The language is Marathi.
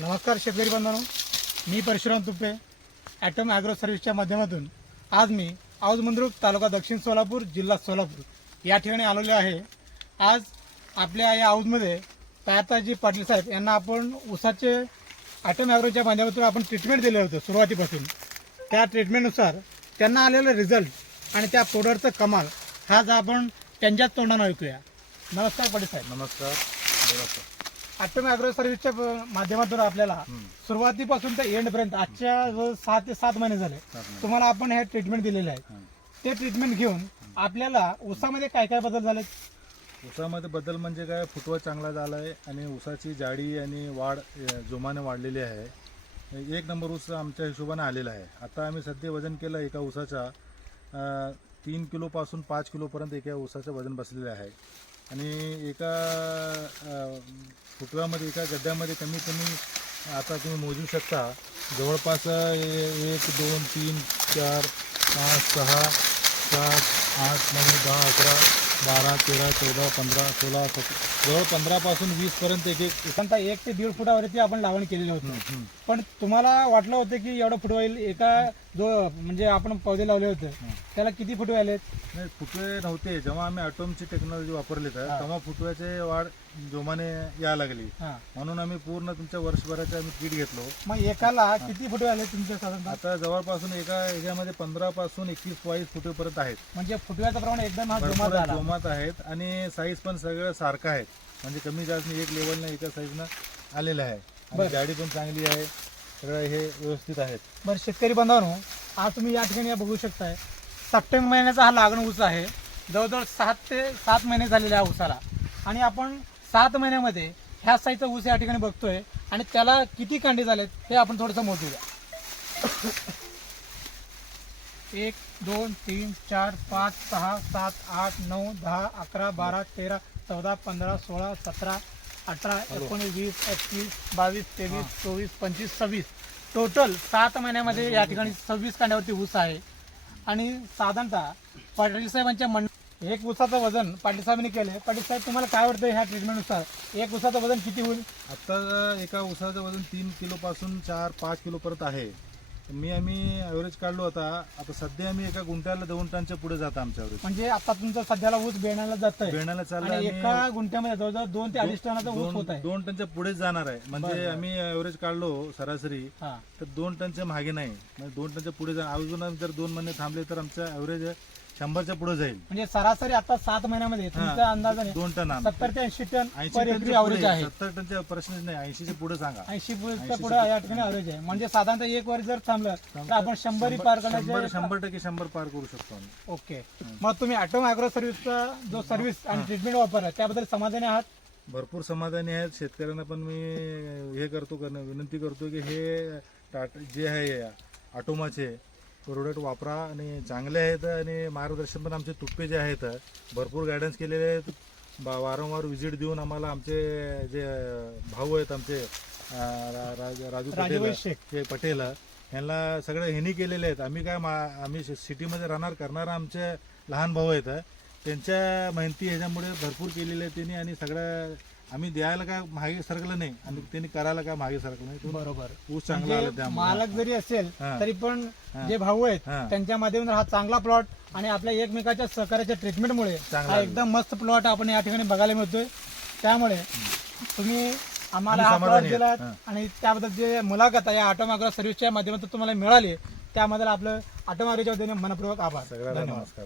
नमस्कार शेतकरी बांधवांनो, मी परशुराम तुपे ॲटम ॲग्रो सर्व्हिसच्या माध्यमातून आज मी औज मंद्रुक तालुका दक्षिण सोलापूर जिल्हा सोलापूर या ठिकाणी आलेलो आहे। आज आपल्या या औजमध्ये पायाताजी पाटील साहेब यांना आपण ऊसाचे ॲटम ॲग्रोच्या माध्यमातून आपण ट्रीटमेंट दिले होते सुरुवातीपासून। त्या ट्रीटमेंटनुसार त्यांना आलेले रिझल्ट आणि त्या प्रोडक्टचं कमाल आज आपण त्यांच्याच तोंडानं ऐकूया। नमस्कार पाटील साहेब। नमस्कार। ॲटम ॲग्रो सर्व्हिसच्या माध्यमातून आपल्याला सुरुवातीपासून ते एंडपर्यंत आजच्या 6 ते 7 महिने झाले तुम्हाला आपण हे ट्रीटमेंट दिलेले आहे। ते ट्रीटमेंट घेऊन आपल्याला ऊसामध्ये काय काय बदल झाले? ऊसामध्ये बदल म्हणजे काय, फुटवा चांगला झाला आहे आणि ऊसाची जाडी आणि वाढ जोमाने वाढलेली आहे। 1 नंबर ऊस आमच्या हिशोबाने आलेला आहे। आता आम्ही सध्या वजन केलं एका ऊसाचा 3 किलोपासून 5 किलोपर्यंत एका ऊसाचं वजन बसलेलं आहे आणि एका फुटव्यामध्ये एका गड्ड्यामध्ये कमी कमी आता तुम्ही मोजू शकता जवळपास 1 2 3 4 5 6 7 8 9 10 11 12 13 14 15 16 17 जवळ 15 पासून 20 पर्यंत एक साधारणतः 1 ते 1.5 फुटावरती आपण लावण केलेलं होतं। पण तुम्हाला वाटलं होतं की एवढं फुटवा येईल? एका जो म्हणजे आपण पौधे लावले होते त्याला किती फुटवे आले? नाही, फुटवे नव्हते। जेव्हा आम्ही ॲटमची टेक्नॉलॉजी वापरली तेव्हा फुटव्याचे वाढ जोमाने यायला लागली, म्हणून आम्ही पूर्ण तुमच्या वर्षभराचे आम्ही किट घेतलो। मग एकाला किती फुटवे आले तुमच्या साधारणतः? आता जवळपासून एका ह्याच्यामध्ये 15 पासून 21-22 फुटेपर्यंत आहेत। म्हणजे फुटव्याचं प्रमाण एकदम जोमात आहेत आणि साईज पण सगळं सारखं आहे, म्हणजे कमी जास्त एक लेवलनं एका साईजनं आलेलं आहे आणि गाडी पण चांगली आहे, सगळं हे व्यवस्थित आहेत। बरं शेतकरी बांधवांनो, आज तुम्ही या ठिकाणी बघू शकताय सप्टेंबर महिन्याचा हा लागण ऊस आहे। जवळजवळ 6 ते 7 महिने झालेले आहे ऊसाला आणि आपण 7 महिन्यामध्ये ह्या साईजचा ऊस या ठिकाणी बघतोय आणि त्याला किती कांडे झालेत हे आपण थोडंसं मोजूया। 1 2 3 4 5 6 7 8 9 10 11 12 13 14 15 16 17 18 19 20 21 22 23 24 25 26 टोटल 7 महिन्यामध्ये या ठिकाणी 26 कांड्यावरती ऊस आहे। आणि साधारणतः पाटील साहेबांच्या एक ऊसाचं वजन पाटील साहेबांनी केले। पाटील साहेब, तुम्हाला काय वाटतं ह्या ट्रीटमेंटनुसार एक ऊसाचं वजन किती होईल? आता एका ऊसाचं वजन 3 किलोपासून 4-5 किलोपर्यंत आहे। आम्ही ॲव्हरेज काढलो होता। आता सध्या आम्ही एका गुंठ्याला 2 टनच्या पुढे जातं आमच्या ॲव्हरेज। म्हणजे आता तुमचं सध्याला ऊस बेण्याला जातंय, बेण्याला चाललं एका गुंठ्यामध्ये जवळजवळ 2 ते 2.5 टनाचा ऊस होत आहे। 2 टनच्या पुढेच जाणार आहे, म्हणजे आम्ही ॲव्हरेज काढलो सरासरी तर 2 टनच्या मागे नाही, म्हणजे 2 टनच्या पुढे अजून जर 2 महिने थांबले तर आमचं ॲव्हरेज 100च्या पुढे जाईल। म्हणजे सरासरी आता 7 महिन्यामध्ये तुमच्या अंदाजाने 2 टन 70 ते 80 टन 80 एकरी ॲव्हरेज आहे। 70 टनचा प्रश्नच नाही, 80च्या पुढे सांगा। 80 पुढे या ठिकाणी ॲव्हरेज आहे, म्हणजे साधारणतः एक वर जर थांबलं तर आपण 100 पार करण्याचे 100% 100 पार करू शकतो आम्ही। ओके, मग तुम्ही ॲटम ॲग्रो सर्व्हिसचा जो सर्व्हिस आणि ट्रीटमेंट वापरला त्याबद्दल समाधानी आहात? भरपूर समाधानी आहेत। शेतकऱ्यांना पण मी हे विनंती करतो की हे जे आहे ॲटोमाचे प्रोडक्ट वापरा आणि चांगले आहेत आणि मार्गदर्शन पण आमचे तुप्पे जे आहेत भरपूर गायडन्स केलेले आहेत। वारंवार विजिट देऊन आम्हाला आमचे जे भाऊ आहेत आमचे राजू पटेल यांना सगळं ह्यांनी केलेले आहेत। आम्ही सिटीमध्ये करणारा आमचे लहान भाऊ आहेत, त्यांच्या मेहनती ह्याच्यामुळे भरपूर केलेले आहेत त्यांनी आणि सगळं आम्ही द्यायला काय मागे सरकलं नाही आणि त्यांनी करायला काय मागे सरकलं नाही। बरोबर, ऊस चांगला आला त्यामुळे। मालक जरी असेल तरी पण जे भाऊ आहेत त्यांच्या माध्यमातून हा चांगला प्लॉट आणि आपल्या एकमेकाच्या सहकार्याच्या ट्रीटमेंटमुळे हा एकदम मस्त प्लॉट आपण या ठिकाणी बघायला मिळतोय। त्यामुळे तुम्ही आम्हाला हा प्लॉट दिला आणि त्याबद्दल जे मुलाखत या ॲटम ॲग्रो सर्व्हिसच्या माध्यमातून तुम्हाला मिळाली त्याबद्दल आपलं ॲटम ॲग्रोच्या वतीने मनपूर्वक आभार। सगळ्यांना नमस्कार।